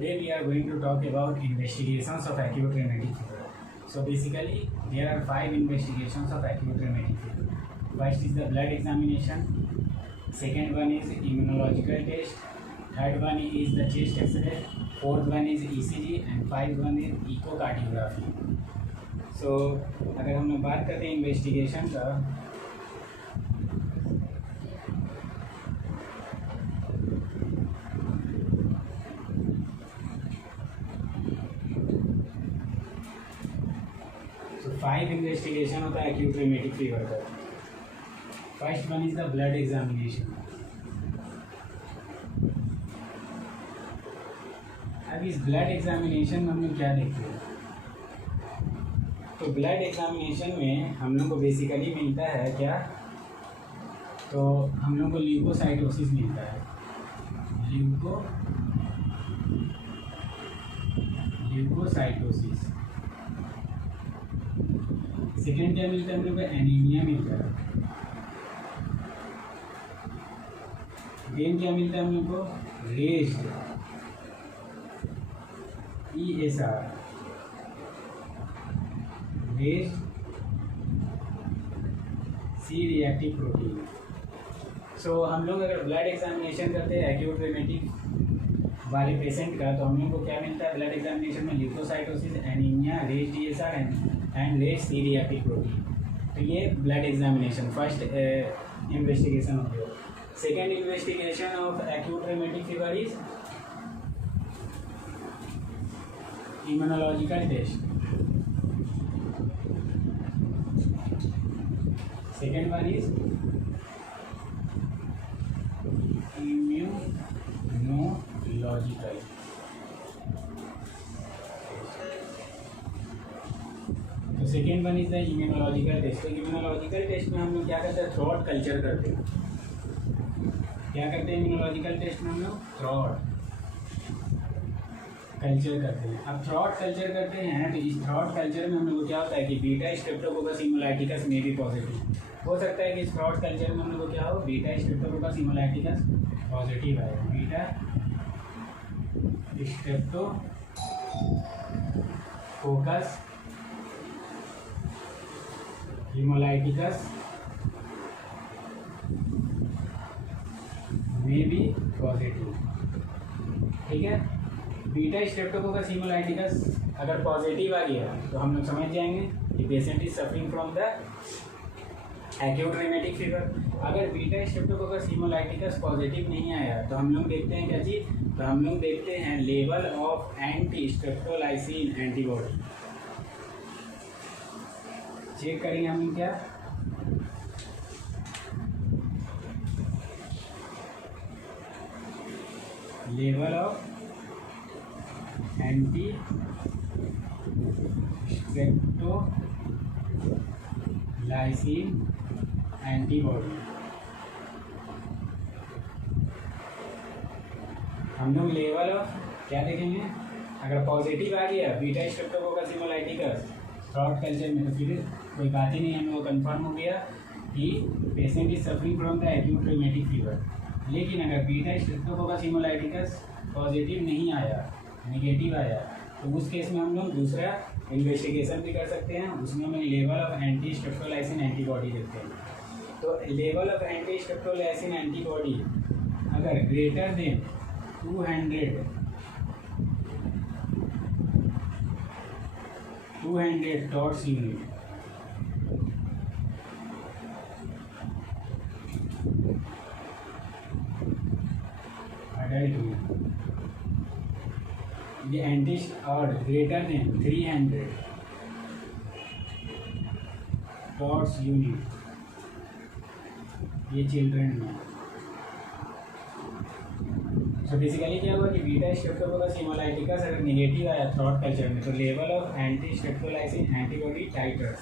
Today we are going to talk about investigations of acute rheumatic fever. So basically there are 5 investigations of acute rheumatic fever. First is the blood examination, second one is immunological test, third one is the chest x-ray, fourth one is ECG and fifth one is echocardiography. So अगर हम लोग बात करते हैं investigation का, तो 5 investigation होता है एक्यूट rheumatic फीवर का. First one is the blood examination. अब इस ब्लड एग्जामिनेशन में हम लोग क्या देखते हैं, तो ब्लड एग्जामिनेशन में हम लोग को बेसिकली मिलता है क्या, तो हम लोग को ल्यूकोसाइटोसिस मिलता है. ल्यूकोसाइटोसिस. सेकेंड क्या मिलता है हम लोग को, एनीमिया मिलता है. देन क्या मिलता है हम लोग को, raised ESR, raised C reactive protein. So हम लोग अगर ब्लड एग्जामिनेशन करते हैं एक्यूट रेमेटिक वाले पेशेंट का, तो हम लोग को क्या मिलता है ब्लड एग्जामिनेशन में, leukocytosis, anaemia, raised ESR and raised C reactive protein. तो ये ब्लड एग्जामिनेशन फर्स्ट इन्वेस्टिगेशन हो गया. Second investigation of acute rheumatic fever is immunological test. Second one is immunological. तो second one is the immunological test. तो immunological test में हम लोग क्या करते हैं, थ्रोट कल्चर करते हैं. क्या करते हैं इम्यूनोलॉजिकल टेस्ट में हम लोग, थ्रोट कल्चर करते हैं. अब थ्रोट कल्चर करते हैं तो इस थ्रोट कल्चर में हम लोग को क्या होता है कि बीटा स्ट्रेप्टोकोकस हिमोलाइटिकस में भी पॉजिटिव हो सकता है. कि इस थ्रोट कल्चर में हम लोग को क्या हो, बीटा स्ट्रेप्टोकोकस हिमोलाइटिकस पॉजिटिव है. बीटा स्ट्रेप्टोकोकस हिमोलाइटिकस में भी पॉजिटिव. ठीक है. बीटा स्ट्रेप्टोकोकस हिमोलाइटिकस अगर पॉजिटिव आ गया तो हम लोग समझ जाएंगे कि patient is suffering from the acute rheumatic fever. अगर बीटा स्ट्रेप्टोकोकस हिमोलाइटिकस पॉजिटिव नहीं आया तो हम लोग देखते हैं क्या चीज़, तो हम लोग देखते हैं level of anti streptolysin antibody. Check करेंगे हम लोग क्या, level of anti streptolysin antibody. हम लोग लेवल ऑफ क्या देखेंगे, अगर पॉजिटिव आ गया बीटा स्ट्रेप्टोकोकस हिमोलाइटिकस थ्रोट कल्चर में तो फिर कोई बात ही नहीं, हम लोग कंफर्म हो गया कि patient is suffering from the acute rheumatic fever. लेकिन अगर बीटा स्ट्रेप्टोकोकस हिमोलाइटिकस पॉजिटिव नहीं आया, नेगेटिव आया, तो उस केस में हम लोग दूसरा इन्वेस्टिगेशन भी कर सकते हैं. उसमें हम level of anti streptolysin antibody देखते हैं. तो level of anti streptolysin antibody अगर greater than 200 thoughts unit, adult में, ये एंटी और ग्रेटर देन 300 टॉट्स यूनिट, ये चिल्ड्रन में. तो बेसिकली क्या हुआ कि बीटा स्ट्रेप्टोकोकस हिमोलाइटिकस अगर नेगेटिव आया थ्रोट कल्चर में, तो level of anti streptolysin antibody titres,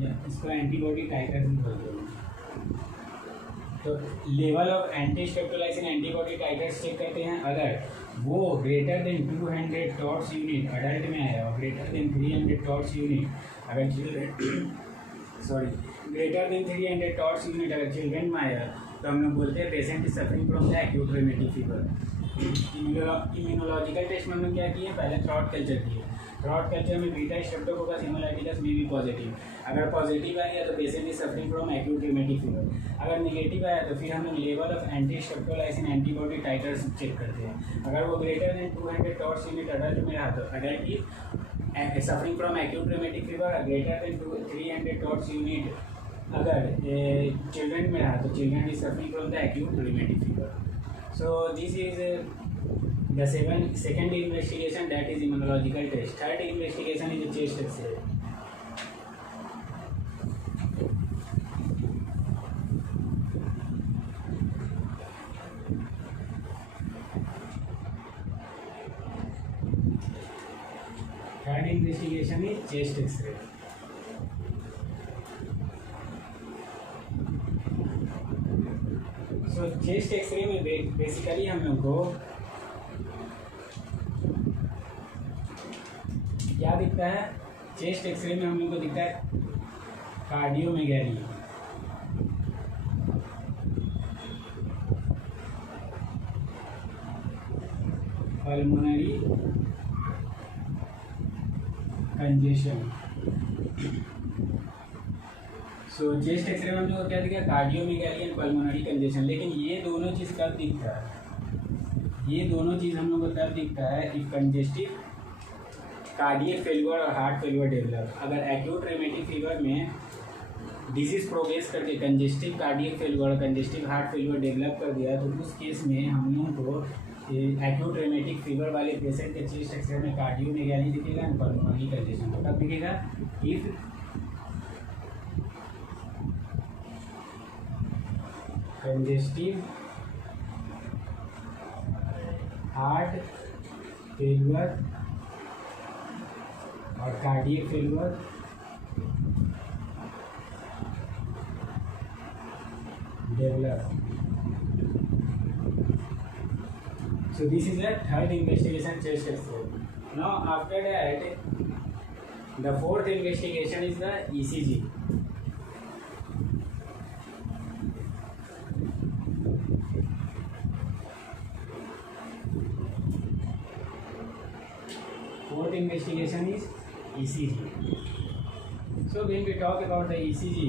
या इसको एंटीबॉडी टाइटर्स भी बोलते हैं. तो level of anti streptolysin antibody titres check करते हैं. अगर वो greater than 200 thoughts unit adult में आया और ग्रेटर देन 300 टॉट्स यूनिट अगर children greater than 300 thoughts unit अगर चिल्ड्रन में आया, तो हम लोग बोलते हैं patient is suffering from the acute rheumatic fever. Immunological test में हमने क्या किए, पहले थ्रॉट कल्चर किए। थ्रॉट कल्चर में बीटा स्ट्रेप्टोकोकस हेमोलाइटिकस में भी पॉजिटिव, अगर पॉजिटिव आया तो patient is suffering from acute rheumatic fever. अगर निगेटिव आया तो फिर हम लोग level of anti streptolysin antibody titres check करते हैं। अगर वो greater than 200 thoughts unit adult में रहा तो adult is suffering from acute rheumatic fever, greater than 300 thoughts unit अगर चिल्ड्रन में रहा तो children is suffering from the acute rheumatic fever. So this is the second investigation, that is immunological test. Third investigation is a chest X-ray. Third investigation is chest X-ray. तो chest x ray में basically हम लोग को क्या दिखता है, chest x ray में हम लोग को दिखता है कार्डियोमेगैली, पल्मोनरी कंजेशन। सो चेस्ट एक्सरे में हम लोग को क्या दिखा, कार्डियोमेगैली एंड पल्मोनरी कंजेशन। लेकिन ये दोनों चीज़ कब दिखता है, ये दोनों चीज़ हम लोग को तब दिखता है इफ कंजेस्टिव कार्डियक फेल्यूर और हार्ट फेल्यूर डेवलप। अगर एक्यूट रेमेटिक फीवर में डिजीज प्रोग्रेस करके कंजेस्टिव कार्डियक फेल्यूर और कंजेस्टिव हार्ट फेल्यूर डेवलप कर दिया तो उस केस में हम लोगों को एक्यूट रेमेटिक फीवर वाले पेशेंट के चेस्ट एक्सरे में कार्डियोमेगैली दिखेगा एंड पल्मोनरी कंजेशन। तो कब दिखेगा, इफ कंजेस्टिव हार्ट फेल्यूर और cardiac failure develop. So this is the third investigation, chest X-ray. Now after that, the fourth investigation is the ECG. Fourth investigation is ECG. So when we talk about the ECG,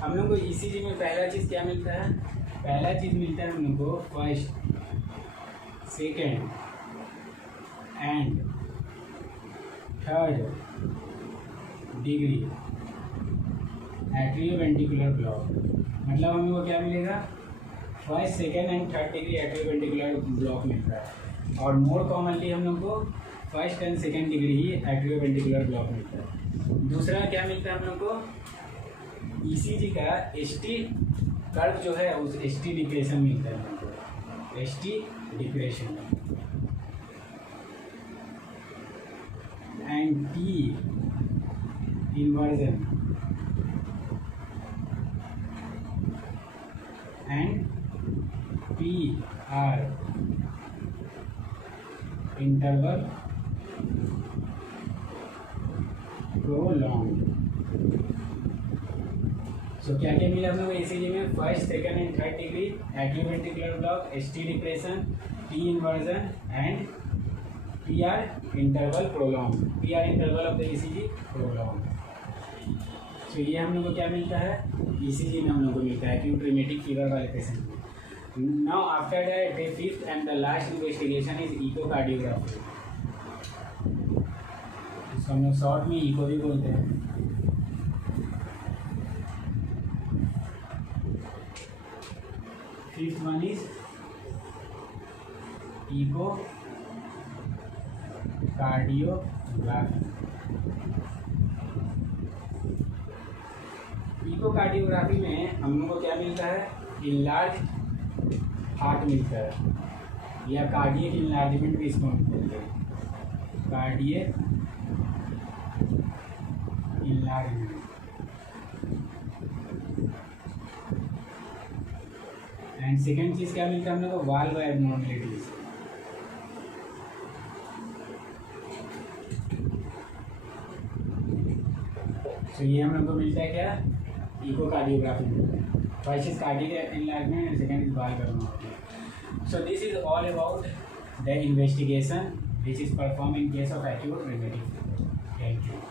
हम लोग को ECG में पहला चीज़ क्या मिलता है, पहला चीज़ मिलता है हम लोग को first, second and third degree atrioventricular block. मतलब हम लोग को क्या मिलेगा, first second and third degree atrioventricular block मिलता है। और मोर कॉमनली हम लोग को फर्स्ट एंड सेकेंड डिग्री ही एट्रियोवेंटिकुलर ब्लॉक मिलता है। दूसरा क्या मिलता है हम लोग को, ईसीजी का एसटी कर्व जो है उस एसटी डिप्रेशन मिलता है हम लोग को, ST depression and T inversion and P R interval prolong. So क्या क्या मिला हम लोग ईसीजी में, first second and third degree atrioventricular block, ST depression, T inversion and PR interval prolong, PR interval of the ECG prolong. So ये हम लोग को क्या मिलता है, ईसीजी में हम लोग को मिलता है एक्यूट रिमेटिक फीवर वाले पेशेंट में। Now after that the fifth and the last investigation is echocardiography. इसको हम लोग शॉर्ट में इको भी बोलते हैं। Fifth one is echocardiography. Echocardiography में हम लोग को क्या मिलता है, इनलार्ज हार्ट मिलता है या कार्डियक इनलार्जमेंट भी इसको हम बोलते हैं, कार्डियक इनलार्जमेंट। एंड सेकेंड चीज़ क्या मिलता है हम लोग को, वाल्व एबनॉर्मलिटीज। तो ये हम लोग को मिलता है क्या, इकोकार्डियोग्राफी मिलता है। First is cardiac enlargement and second is valve abnormality. So this is all about the investigation which is performed in case of acute remedy. Thank you.